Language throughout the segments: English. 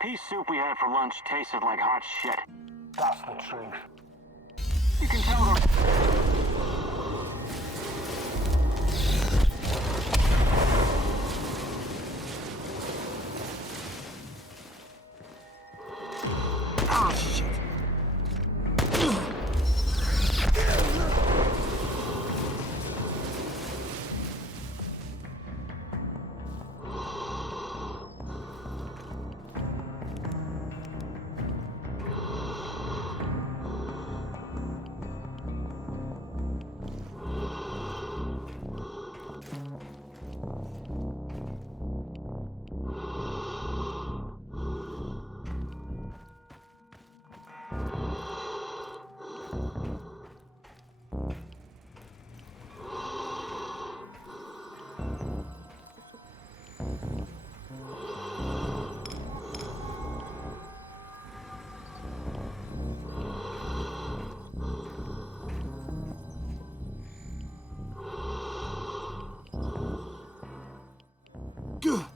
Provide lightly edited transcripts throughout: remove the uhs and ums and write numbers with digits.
pea soup we had for lunch tasted like hot shit. That's the truth. You can tell them. Ah, shit. Gah.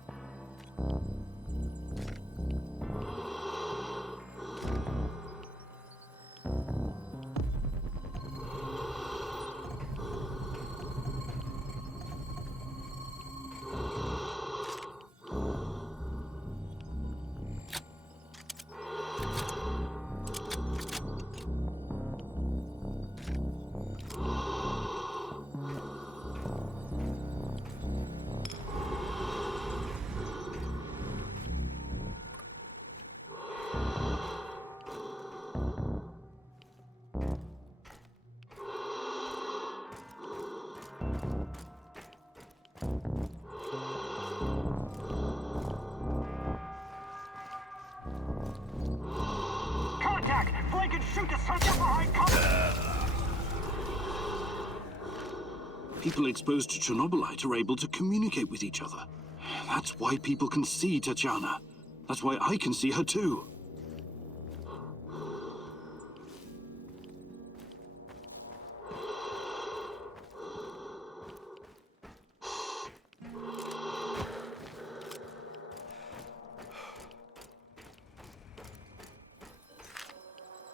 Contact! Flank and shoot the son behind cover! People exposed to Chernobylite are able to communicate with each other. That's why people can see Tatiana. That's why I can see her too.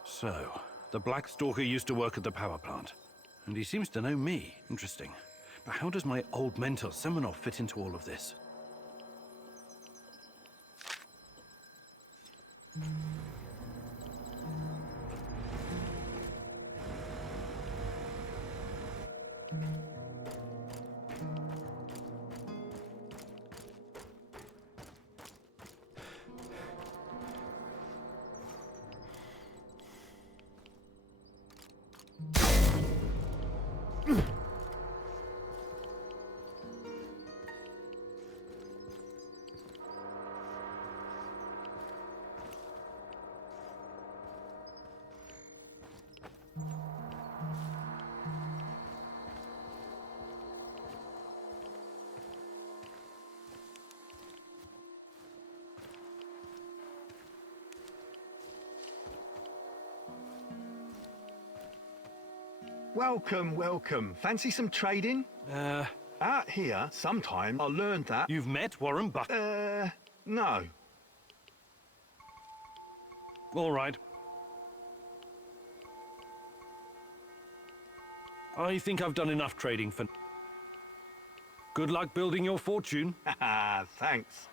So, the Black Stalker used to work at the power plant. And he seems to know me. Interesting. But how does my old mentor, Semenov, fit into all of this? Welcome, welcome. Fancy some trading? Out here, sometime I learned that... You've met Warren Buffett? No. All right. I think I've done enough trading for... Good luck building your fortune. Haha, thanks.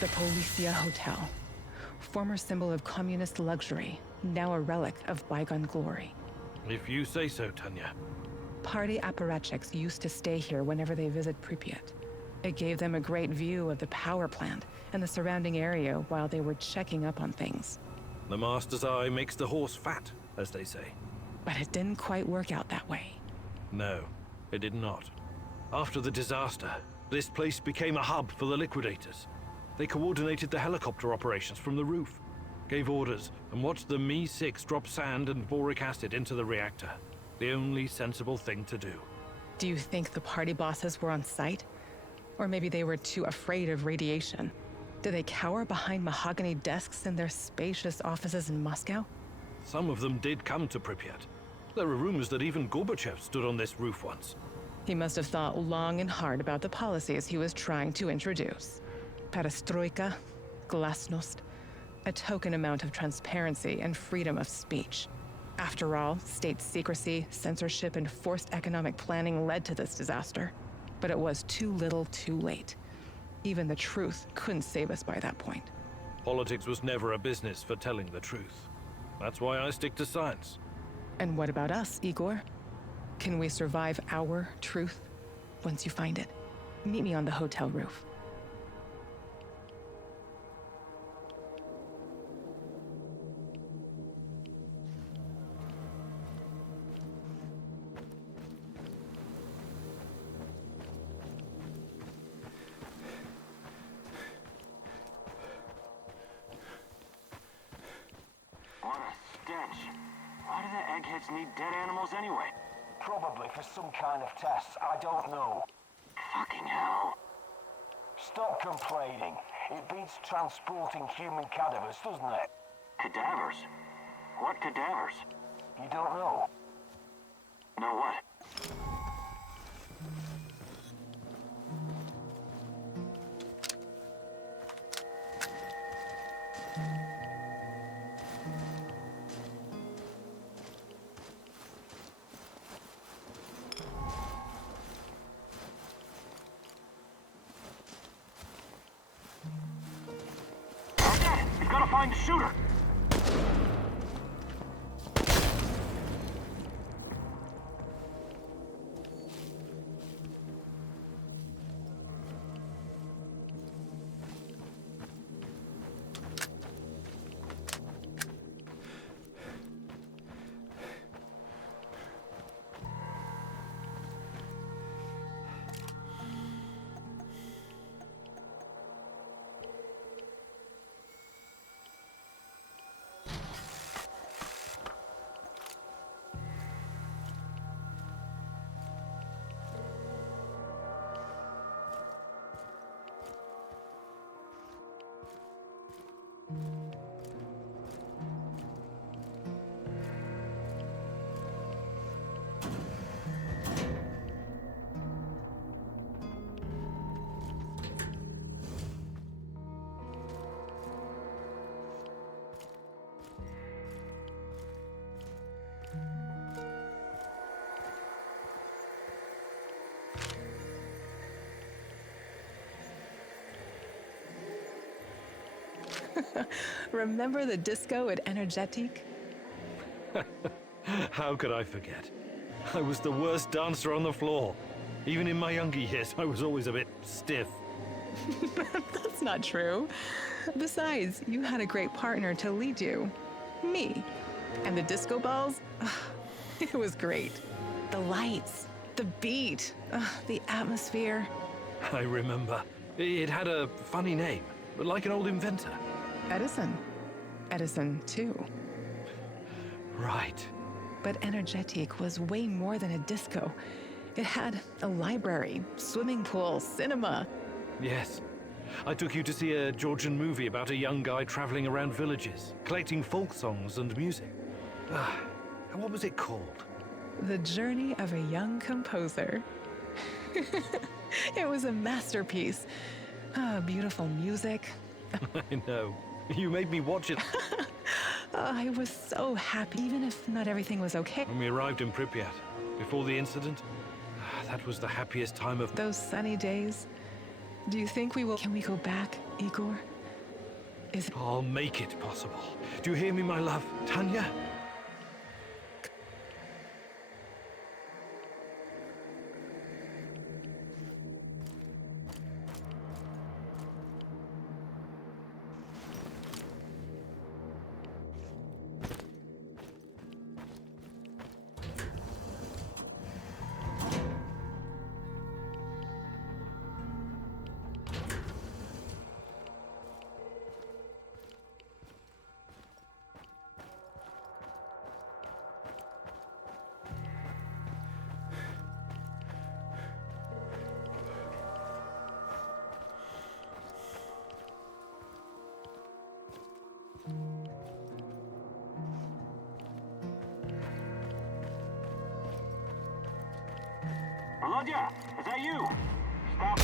The Policia Hotel. Former symbol of communist luxury, now a relic of bygone glory. If you say so, Tanya. Party apparatchiks used to stay here whenever they visit Pripyat. It gave them a great view of the power plant and the surrounding area while they were checking up on things. The master's eye makes the horse fat, as they say. But it didn't quite work out that way. No, it did not. After the disaster, this place became a hub for the liquidators. They coordinated the helicopter operations from the roof, gave orders, and watched the Mi-6 drop sand and boric acid into the reactor. The only sensible thing to do. Do you think the party bosses were on site? Or maybe they were too afraid of radiation? Did they cower behind mahogany desks in their spacious offices in Moscow? Some of them did come to Pripyat. There are rumors that even Gorbachev stood on this roof once. He must have thought long and hard about the policies he was trying to introduce. Perestroika, glasnost, a token amount of transparency and freedom of speech. After all, state secrecy, censorship, and forced economic planning led to this disaster. But it was too little, too late. Even the truth couldn't save us by that point. Politics was never a business for telling the truth. That's why I stick to science. And what about us, Igor? Can we survive our truth once you find it? Meet me on the hotel roof. What a stench. Why do the eggheads need dead animals anyway? Probably for some kind of test. I don't know. Fucking hell. Stop complaining. It beats transporting human cadavers, doesn't it? Cadavers? What cadavers? You don't know? Know what? Okay, we've got to find the shooter. Remember the disco at Energetic? How could I forget? I was the worst dancer on the floor. Even in my younger years, I was always a bit stiff. That's not true. Besides, you had a great partner to lead you. Me. And the disco balls? It was great. The lights, the beat, the atmosphere. I remember. It had a funny name, like an old inventor. Edison. Edison, too. Right. But Energetic was way more than a disco. It had a library, swimming pool, cinema. Yes. I took you to see a Georgian movie about a young guy traveling around villages, collecting folk songs and music. What was it called? The Journey of a Young Composer. It was a masterpiece. Beautiful music. I know. You made me watch it. I was so happy, even if not everything was okay. When we arrived in Pripyat, before the incident, that was the happiest time of... Those sunny days. Do you think we will... Can we go back, Igor? I'll make it possible. Do you hear me, my love? Tanya? Volodya, is that you? Stop.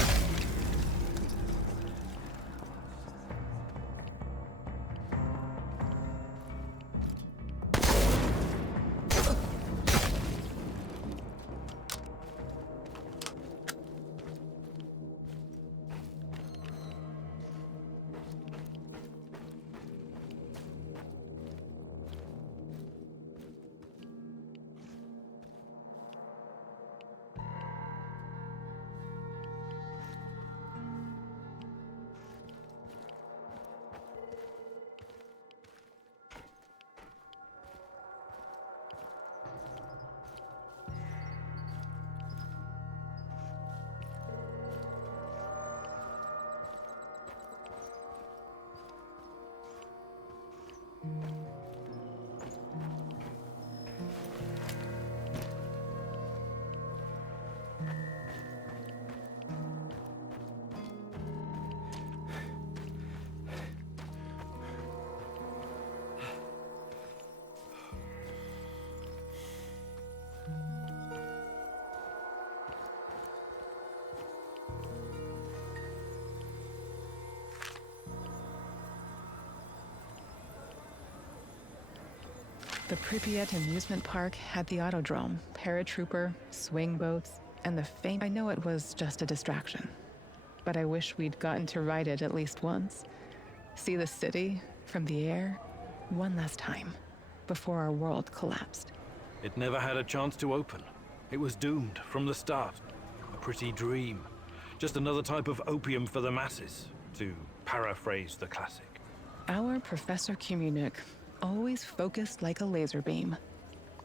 The Pripyat amusement park had the autodrome, paratrooper, swing boats, and the faint. I know it was just a distraction, but I wish we'd gotten to ride it at least once. See the city from the air one last time before our world collapsed. It never had a chance to open. It was doomed from the start. A pretty dream. Just another type of opium for the masses, to paraphrase the classic. Our Professor Kumunuk always focused like a laser beam.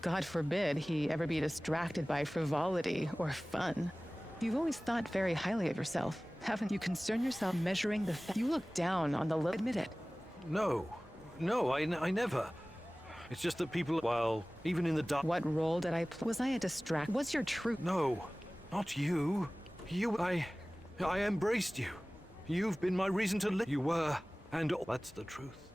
God forbid he ever be distracted by frivolity or fun. You've always thought very highly of yourself, haven't you? Concern yourself measuring the You look down on the admit it. No, I never. It's just that people, well, even in the dark. What role did I play? Was I a distract? What's your truth? No, not you. I embraced you. You've been my reason to live. You were, and all. That's the truth.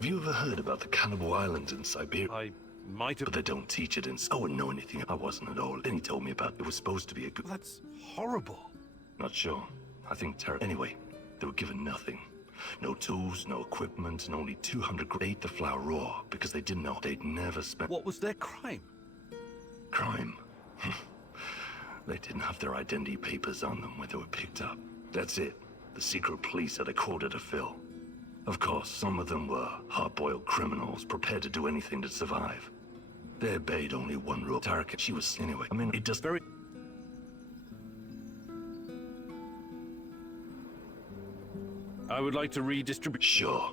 Have you ever heard about the Cannibal Islands in Siberia? I might have. But they don't teach it in... I wouldn't know anything. I wasn't at all. Then he told me about it was supposed to be a good... That's horrible. Not sure. I think Anyway, they were given nothing. No tools, no equipment, and only 200 ate the flour raw because they didn't know they'd never spent... What was their crime? Crime? They didn't have their identity papers on them when they were picked up. That's it. The secret police had a quota to fill. Of course, some of them were hard-boiled criminals prepared to do anything to survive. They obeyed only one rule. Tarek, she was... Anyway, I mean, it just... Very... I would like to redistribute... Sure.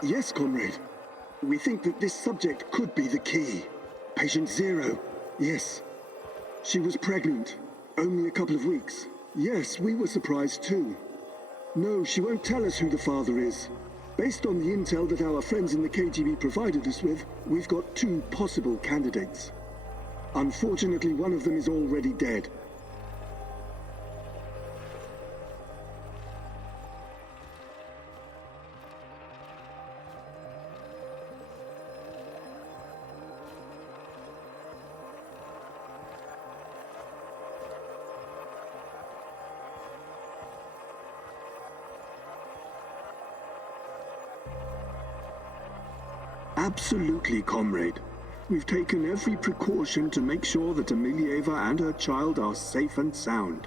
Yes, comrade. We think that this subject could be the key. Patient 0. Yes. She was pregnant. Only a couple of weeks. Yes, we were surprised too. No, she won't tell us who the father is. Based on the intel that our friends in the KGB provided us with, we've got 2 possible candidates. Unfortunately, one of them is already dead. Absolutely, comrade. We've taken every precaution to make sure that Emilieva and her child are safe and sound.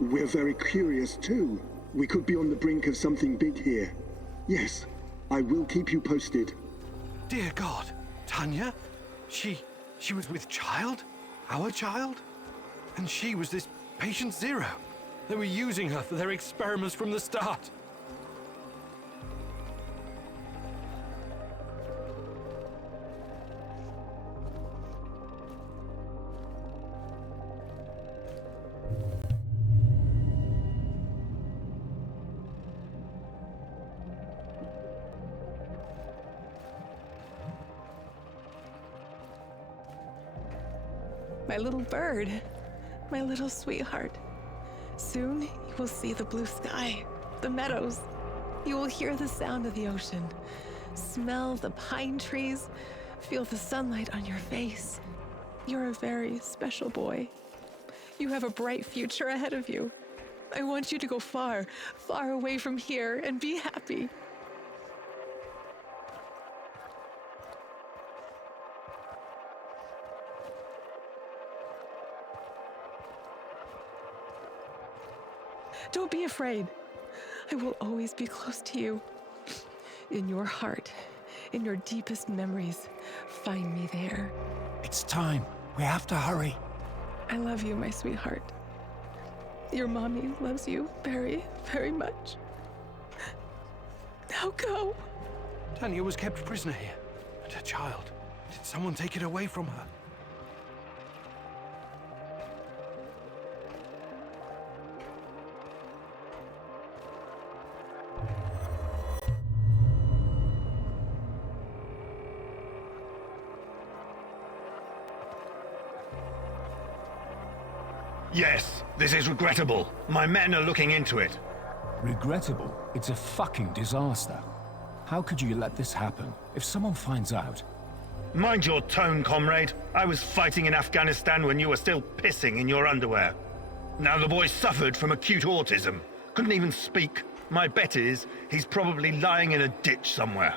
We're very curious too. We could be on the brink of something big here. Yes, I will keep you posted. Dear God, Tanya? She was with child? Our child? And she was this patient 0. They were using her for their experiments from the start. My little bird, my little sweetheart. Soon you will see the blue sky, the meadows. You will hear the sound of the ocean, smell the pine trees, feel the sunlight on your face. You're a very special boy. You have a bright future ahead of you. I want you to go far, far away from here and be happy. Don't be afraid. I will always be close to you. In your heart, in your deepest memories, find me there. It's time. We have to hurry. I love you, my sweetheart. Your mommy loves you very, very much. Now go. Tanya was kept prisoner here. And her child. Did someone take it away from her? Yes, this is regrettable. My men are looking into it. Regrettable? It's a fucking disaster. How could you let this happen? If someone finds out... Mind your tone, comrade. I was fighting in Afghanistan when you were still pissing in your underwear. Now the boy suffered from acute autism. Couldn't even speak. My bet is he's probably lying in a ditch somewhere.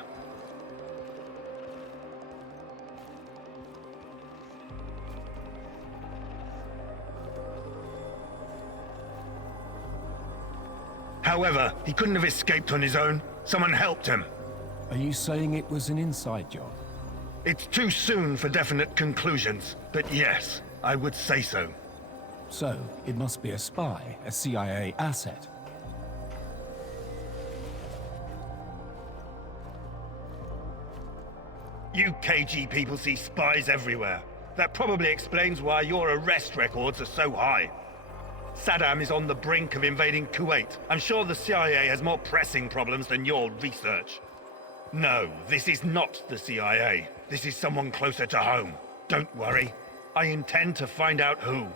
However, he couldn't have escaped on his own. Someone helped him. Are you saying it was an inside job? It's too soon for definite conclusions, but yes, I would say so. So, it must be a spy, a CIA asset. You KG people see spies everywhere. That probably explains why your arrest records are so high. Saddam is on the brink of invading Kuwait. I'm sure the CIA has more pressing problems than your research. No, this is not the CIA. This is someone closer to home. Don't worry. I intend to find out who.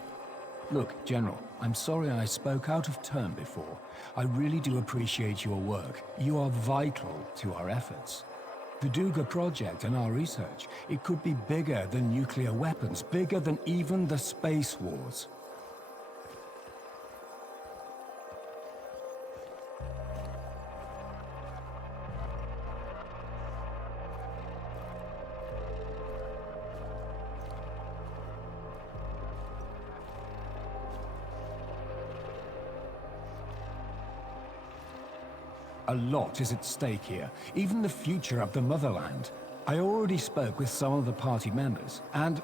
Look, General, I'm sorry I spoke out of turn before. I really do appreciate your work. You are vital to our efforts. The Duga project and our research, it could be bigger than nuclear weapons, bigger than even the space wars. A lot is at stake here, even the future of the motherland. I already spoke with some of the party members, and...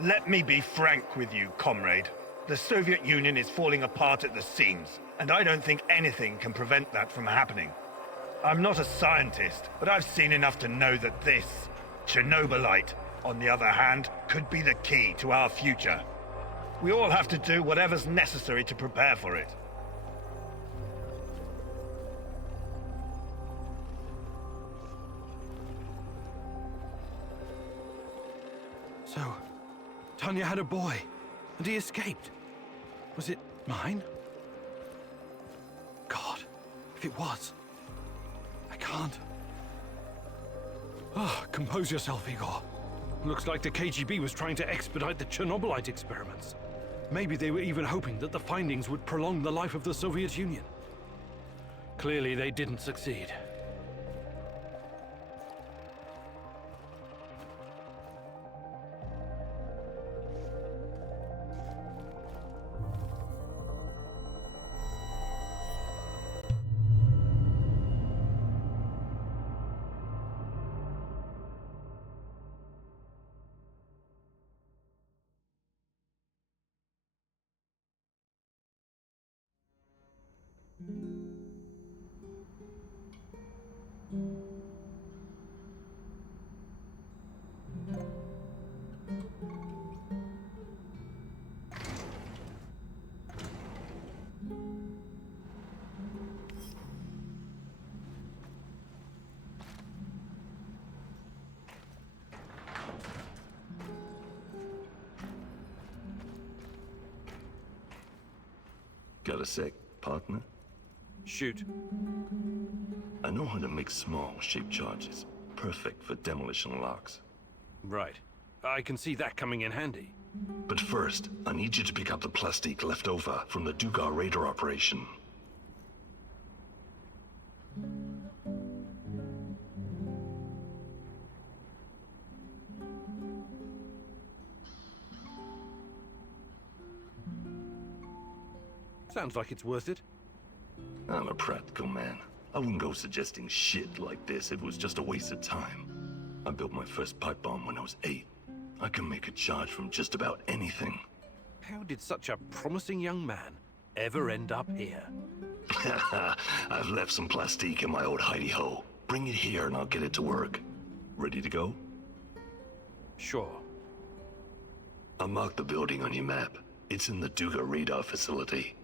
Let me be frank with you, comrade. The Soviet Union is falling apart at the seams, and I don't think anything can prevent that from happening. I'm not a scientist, but I've seen enough to know that this, Chernobylite, on the other hand, could be the key to our future. We all have to do whatever's necessary to prepare for it. So, Tanya had a boy, and he escaped. Was it mine? God, if it was, I can't. Ah, compose yourself, Igor. Looks like the KGB was trying to expedite the Chernobylite experiments. Maybe they were even hoping that the findings would prolong the life of the Soviet Union. Clearly, they didn't succeed. Got a sec, partner? Shoot. I know how to make small, shaped charges. Perfect for demolition locks. Right. I can see that coming in handy. But first, I need you to pick up the plastic left over from the Dugar radar operation. Sounds like it's worth it. I'm a practical man. I wouldn't go suggesting shit like this if it was just a waste of time. I built my first pipe bomb when I was 8. I can make a charge from just about anything. How did such a promising young man ever end up here? I've left some plastique in my old hidey-ho. Bring it here and I'll get it to work. Ready to go? Sure. I marked the building on your map. It's in the Dugar radar facility.